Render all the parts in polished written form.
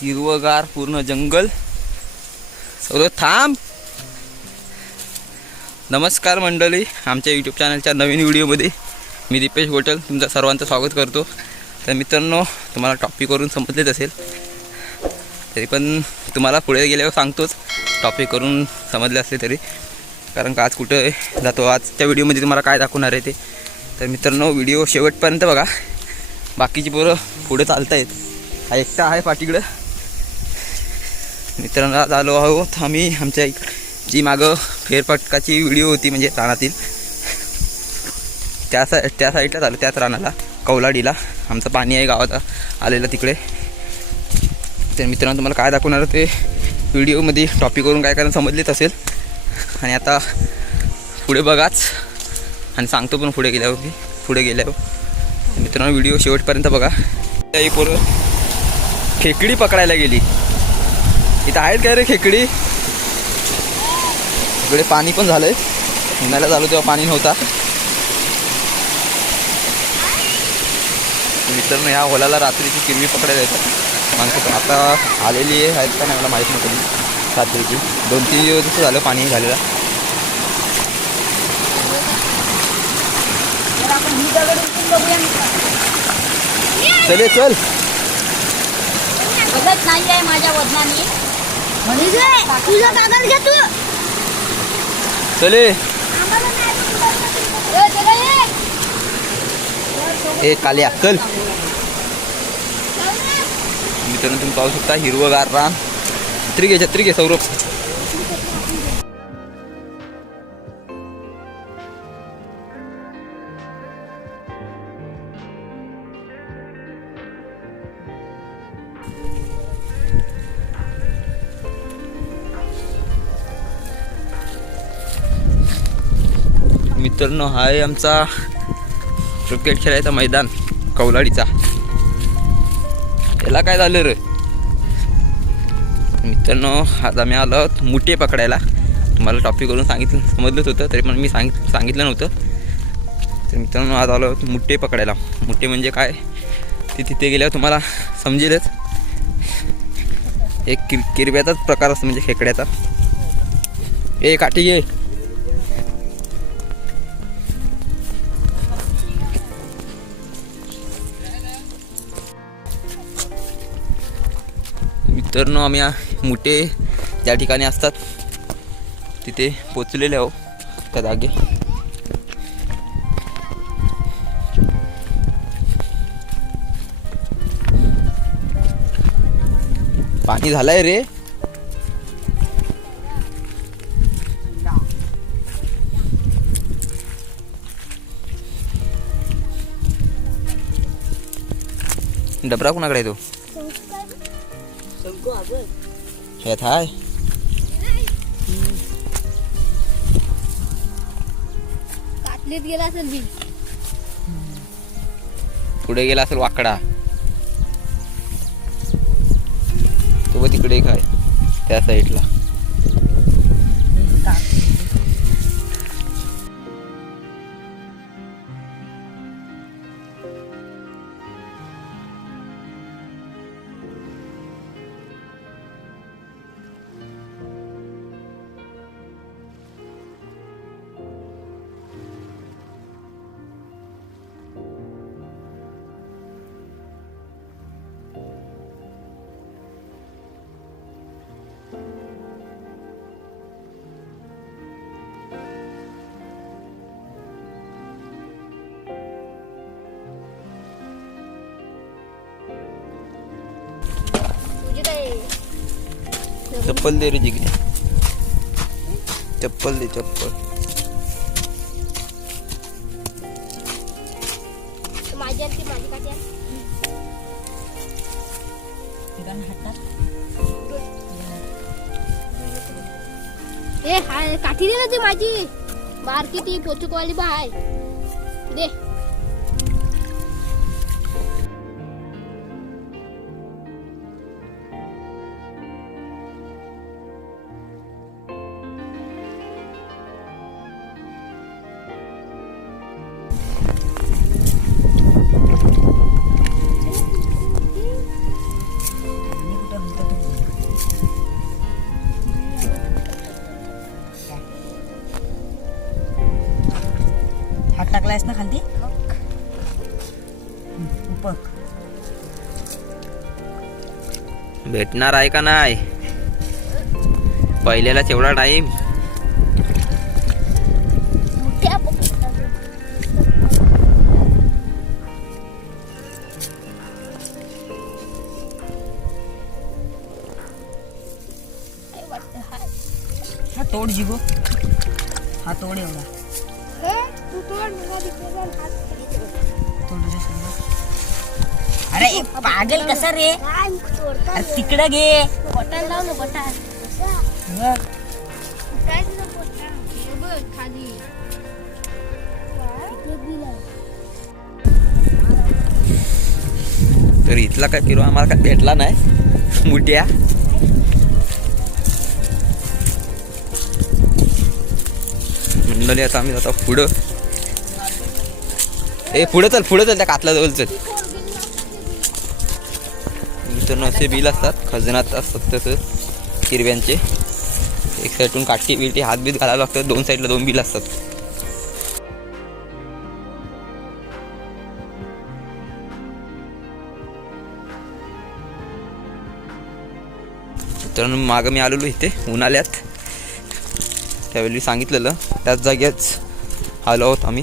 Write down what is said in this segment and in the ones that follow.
हिरवगार पूर्ण जंगल. सौरभ थांब. नमस्कार मंडळी, आमच्या यूट्यूब चॅनलच्या नवीन व्हिडिओमध्ये मी दीपेश गोटल तुमचं सर्वांचं स्वागत करतो. तर मित्रांनो, तुम्हाला टॉपिकवरून समजलेच असेल, तरी पण तुम्हाला पुढे गेल्यावर सांगतोच टॉपिकवरून समजले असले तरी, कारण का आज कुठं जातो, आजच्या व्हिडिओमध्ये तुम्हाला काय दाखवणार आहे ते. तर मित्रांनो, व्हिडिओ शेवटपर्यंत बघा. बाकीची पोरं पुढे चालत आहेत, हा एकटा आहे पाठीकडं. मित्रांनो, आज आलो आहोत आम्ही आमच्या जी मागं फेरफटकाची व्हिडिओ होती, म्हणजे रानातील त्या साईडला आलो, त्याच रानाला कौलाडीला आमचं पाणी आहे गावात आलेलं तिकडे. तर मित्रांनो, तुम्हाला काय दाखवणार ते व्हिडिओमध्ये टॉपिकवरून काय कारण समजलेच असेल. आणि आता पुढे बघाच आणि सांगतो पण पुढे गेल्यावर. मित्रांनो, व्हिडिओ शेवटपर्यंत बघा. त्याही पोरं खेकडी पकडायला गेली. इथं आहेत काय रे खेकडी? इकडे पाणी पण झालंय, उन्हाळ्यात झालो तेव्हा पाणी नव्हता. मित्रांनो, ह्या होलाला रात्रीची किरवी पकडायला येतात माणसं, पण आता आलेली आहेत का नाही मला माहीत नव्हतं. रात्रीची 2-3 दिवस झालं पाणी झालेलं. चल चल. बघत नाही आहे माझ्या वजनाने. तुझा कागद घ्या तू. चले ए काल्या चल. मित्रांनो, तुम्ही पाहू शकता हिरवगार रान. छत्री घे सौरभ. मित्रांनो, हा आहे आमचा क्रिकेट खेळायचा मैदान कौलाडीचा. याला काय झालं रे? मित्रांनो, आज आम्ही आलो आहोत मुठे पकडायला. तुम्हाला टॉपिक करून समजलंच होतं, तरी पण मी सांगितलं नव्हतं. तर मित्रांनो, आज आलो आहोत मुठे पकडायला. मुठे म्हणजे काय ते तिथे गेल्यावर तुम्हाला समजेलच. एक किरब्याचाच प्रकार असतो, म्हणजे खेकड्याचा. ए काठी घे. मित्रांनो, आम्ही मुठे ज्या ठिकाणी असतात तिथे पोचलेले आहो त्या जागे. पाणी झालंय रे. डबरा कुणाकडे आहे तो? शेत हाय. काटलीत गेला असेल बी. पुढे गेला असेल वाकडा. तो तिकडे काय त्या साईडला. चप्पल दे रे जिगने. चप्पल दे. माझी काठी ए हाय, काठी दे ना ती माझी बारकी, ती पोचकवाली बा आहे दे. उपक भेटणार आहे का नाही पहिल्यालाच एवढा टाइम. मोठ्या पकडतात. काय वाटतं हाय? हा तोड जिगो हा तोड एवढा हे, तू तोड, मला तिकडे जाऊन हात खाली ठेव. तोड रे समजा. अरे ए, पागल कसा रे काय तोडता अरे रे? तिकडं घे बटन लाव ना बटन. बघ. काय तुझं बटन? हे बघ खाली. इथे दिलं. तर इथला काय किलो आम्हाला काय भेटला नाही मुठ्या. मंडळी आता आम्ही जातो पुढं. ए पुढे चल त्या कातला जवळ चल. मित्रांनो असे बिल असतात खजनात असतात तसं हिरव्यांचे. एक साईडून काठी बिलटी हात बीत घालायला लागतात. दोन साईडला 2 बिल असतात. मित्रांनो मागं मी आलेलो इथे उन्हाळ्यात त्यावेळी सांगितलेलं त्याच जागेच आलो आहोत आम्ही.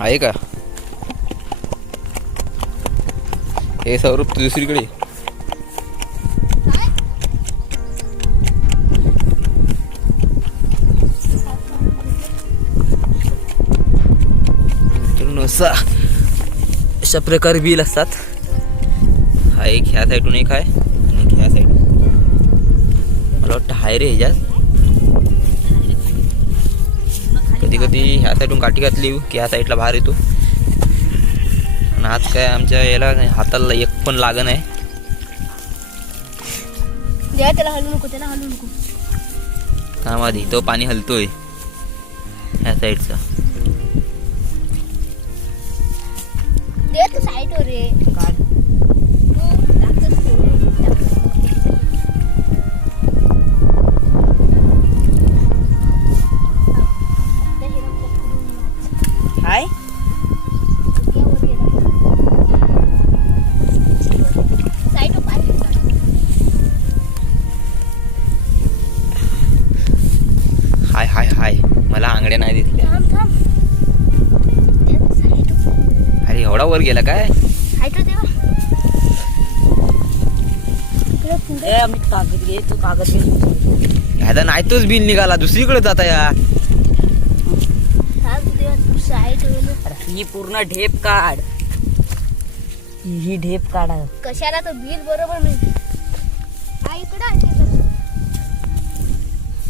आहे का हे स्वरूप तू दुसरीकडे. अशा प्रकारे बिल असतात. हा एक ह्या साईडून एक आहे आणि ह्या साईडून मला वाटतं हाय रे ह्याच्यात. कधी कधी ह्या साईडून काठी घातली की ह्या साईडला बाहेर येतो. आणि आज काय आमच्या याला हाताला एक पण लागण आहे. त्याला हलू नको, त्याला हलू नको. हा माझी तो पाणी हलतोय ह्या साईडचा. दे तू साईडवर रे. काढ. तू टाकतोस ते. हाय हाय हाय हाय मला आंगड्या नाही दिसल्या. अरे एवढा वर गेला काय. ए आम्ही कागद घे तू कागद घे. ह्याचा नाही तोच बिल निघाला दुसरीकडे जाता या. अरे ही पूर्ण ढेप काढ. ही ढेप काढा. कशाला तर बिल बरोबर मिळते. हा इकडं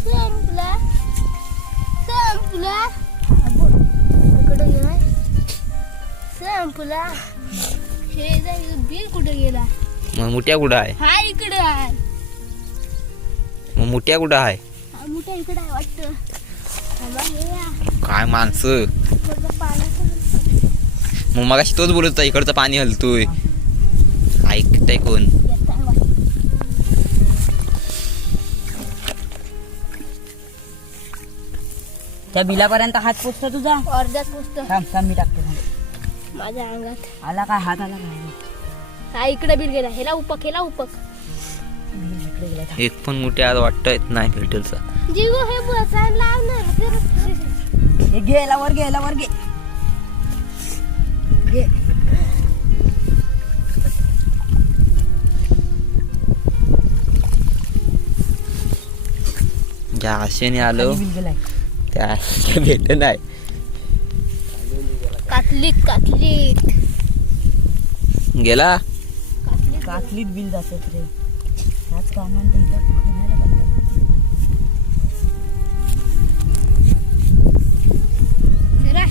संपला संपला. इकडं गेला संपला. हे जाईल बिल कुठं गेला. मग मुठ्या कुठं आहे. हा इकडं आहे. मग मुठ्या कुठं आहे. हा मोठा इकडं आहे वाटतं. थांबा, हे या. काय माणसं. थोडं पाण्याचं मग मगाशी तोच बोलत होता इकडचं पाणी हलतोय. ऐकताय कोण. येताय वाटतं. त्या बिलापर्यंत हात पोचतो तुझा. अर्ध्यात पुस्तक थांब थांब मी टाकतो थांब. माझ्या अंगात. आला काय हात आला काय. हा इकडे बिल गेला. हेला उपक हेला उपक. बिल इकडे गेला. थांब. एक पण मुठ्या आज वाटतंय नाही भेटेलचा. जीगो हे बसायला लावणार. हे घे याला वर घे याला वर घे. घे. ज्या आशेने आलो खाली बिल गेलाय. त्या भेट नाही. कातलीत कातलीत गेला. कातलीत कातलीत बिल जातात रे. ह्याच कामांत इथं खाण्याला बनतात. चला.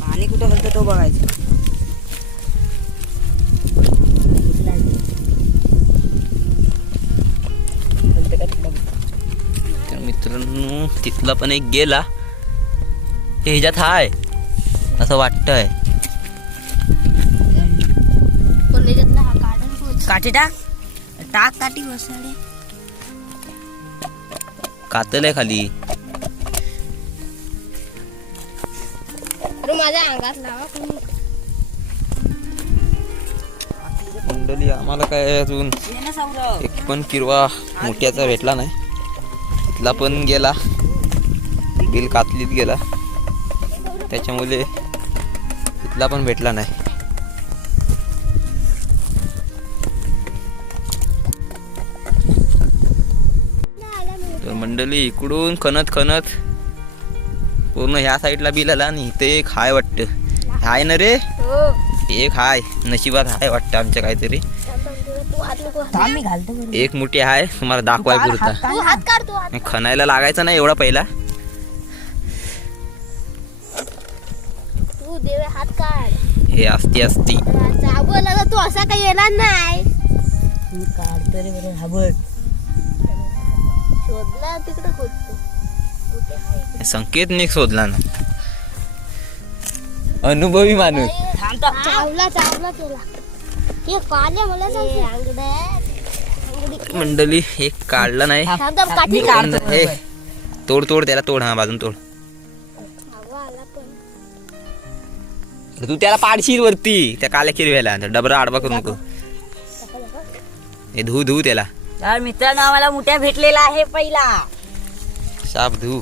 पाणी कुठं हलतं तो बघायचं. हलतं का तिकडं बघ. तर मित्रांनो तिथला पण एक गेला. ते ह्याच्यात हाय असं वाटतंय. पण याच्यातला हा काढून काठी टाक. टाक काठी बसाडे. कातल आहे खाली. अरे माझ्या अंगात लावा कोणी. मंडळी आम्हाला काय अजून ये ना सौरभ. एक पण किरवा मोठ्याचा भेटला नाही. तिथला पण गेला, बिल कातलीत गेला, त्याच्यामुळे तिथला पण भेटला नाही. तर मंडळी इकडून खणत खणत पूर्ण ह्या साईडला बिल आला आणि इथे एक हाय वाटतं. हाय ना रे, हो. एक हाय नशिबात हाय वाटतं आमच्या काहीतरी. तू हात नको. थांब मी घालतो बरं. एक मोठी आहे तुम्हाला दाखवाय पुरता. तू हात काढ तू हात. खणायला लागायचा नाही एवढा पहिला. तू देवे हात काढ. हे असती असती. चाबल तू असा काही येणार नाही. मी काढतो रे बरं हाबड. शोधला तिकडे खोदतो. कुठे आहे? संकेत निक शोधला ना. अनुभवी माणूस. थांब थांब. चावला चावला तुला. हे काढले मला सांगते. अंगड्या. मंडळी एक काढला नाही. थांब थांब काठी मी काढ. काढतो हे, बरोबर. तोड तोड त्याला तोड. हा बाजून तोड. हवा आला पण. तू त्याला पाडशील वरती त्या काल्या किरव्याला. डबरा आडवा करू नको. हे धू धू त्याला. तर मित्रांनो आम्हाला मुठ्या भेटलेला आहे पहिला. साप धू.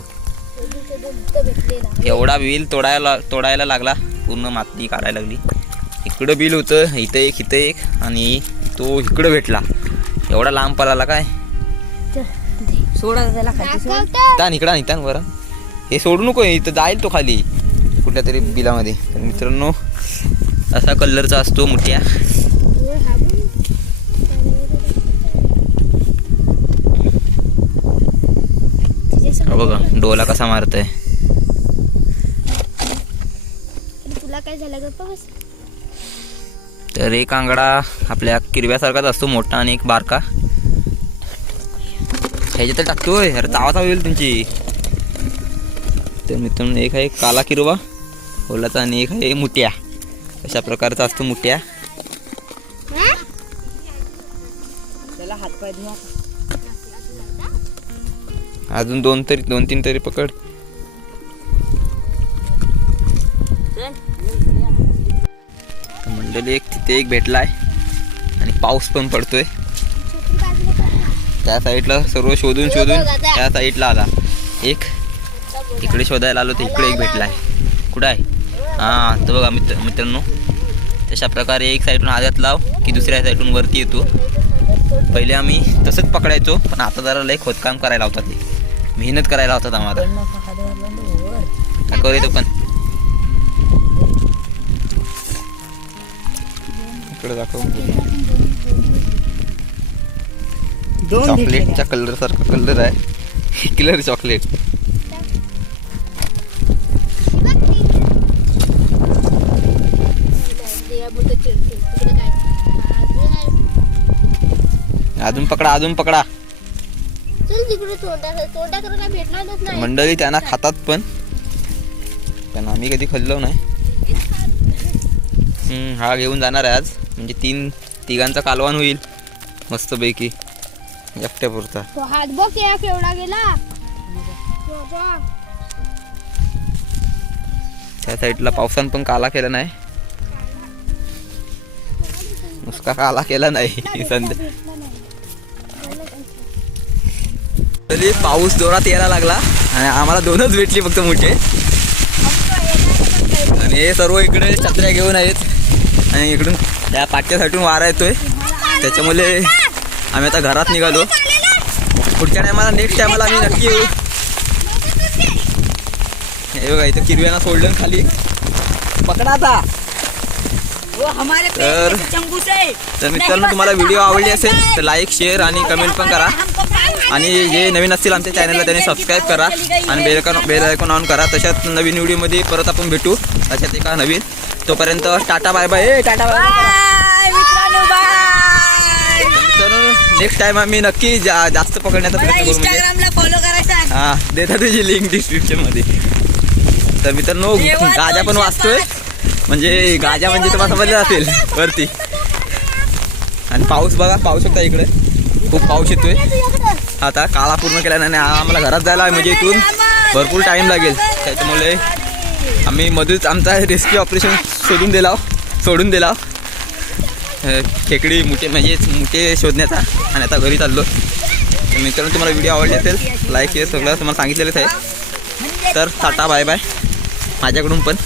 इथं भेटलेला. एवढा बिल तोडायला लागला. पूर्ण माती काढायला लागली. इकडं बिल होतं, इथं एक आणि तो इकडं भेटला. एवढा लांब पळाला काय. सोडा त्याला खाली सोड. ताण इकडं निघतान बरं. हे सोडू नको, इथं जाईल तो खाली कुठल्या तरी बिलामध्ये. तर मित्रांनो असा कलरचा असतो मुठ्या. हा बघा डोला कसा मारतोय. तुला काय झालं गप्पा बस. तर एक आंगडा आपल्या किरव्यासारखाच असतो, मोठा आणि एक बारका. ह्याच्यात टाकतोय. अरे चावा होईल तुमची. तर मित्रांनो एक आहे काला किरवा ओलाचा आणि एक आहे मुठ्या. अशा प्रकारचा असतो मुठ्या. त्याला हात पाय धुवा. अजून दोन तीन तरी पकड. मंडळी एक तिथे एक भेटलाय आणि पाऊस पण पडतोय. त्या साईडला सर्व शोधून त्या साईडला आला. एक इकडे शोधायला आलो तर इकडे एक भेटलाय. कुठं आहे. हां तर बघा मित्रांनो तशा प्रकारे एक साईडून हातात लाव की दुसऱ्या साईडून वरती येतो. पहिले आम्ही तसंच पकडायचो, पण आता जरा लय खोदकाम करायला होतात. ते मेहनत करायला होतात आम्हाला. करू येतो पण इकडे दाखव. चॉकलेटच्या कलर सारखा कलर आहे. Killer chocolate. अजून पकडा. चल तिकडे तोंडा करून काय भेटणारच नाही. मंडळी त्यांना खातात पण आम्ही कधी खाल्लो नाही. हा घेऊन जाणार आहे आज. म्हणजे तिघांचा कालवान होईल मस्तपैकी एकट्यापुरता. तो हात बघ केवढा गेला. त्या साईडला पावसानं पण काला केला नाही. नुसका काला केला नाही संध्या. पाऊस जोरात यायला लागला आणि आम्हाला दोनच भेटली फक्त मोठे. आणि हे सर्व इकडे छत्र्या घेऊन आहेत आणि इकडून त्या पाठच्या साईडून वारा येतोय. त्याच्यामुळे आम्ही आता घरात निघालो. पुढच्या टायमाला नेक्स्ट टायमाला आम्ही नक्की येऊ. हे बघा इथं किरव्याना सोडलं खाली. पकडा आता. तर मित्रांनो तुम्हाला व्हिडिओ आवडली असेल तर लाईक शेअर आणि कमेंट पण करा. आणि जे नवीन असतील आमच्या चॅनलला त्यांनी सबस्क्राईब करा आणि बेल आयकॉन ऑन करा. तशाच नवीन व्हिडिओमध्ये परत आपण भेटू अशाच एका नवीन. तोपर्यंत tata bye bye. Tata bye मित्रांनो. नेक्स्ट टाइम आम्ही नक्की जास्त पकडण्याचा प्रयत्न करू. इंस्टाग्रामला फॉलो करायचा. हा देता तुझी लिंक डिस्क्रिप्शन मध्ये. तर मित्रांनो गाजा पण वाचतोय. म्हणजे गाजा म्हणजे तुम्हाला समजलं असेल वरती. आणि पाऊस बघा. पाऊस होता इकडे. खूप पाऊस येतोय. आता काळा पूर्ण केला नाही आम्हाला घरात जायला आहे, म्हणजे इथून भरपूर टाईम लागेल. त्याच्यामुळे आम्ही मध्येच आमचा रेस्क्यू ऑपरेशन सोडून दिला खेकडी मुठे शोधण्याचा. आणि आता घरी चाललो. तर मित्रांनो तुम्हाला व्हिडिओ आवडले असेल लाईक शेअर सगळं तुम्हाला सांगितलेलंच आहे. तर टाटा बाय बाय माझ्याकडून पण.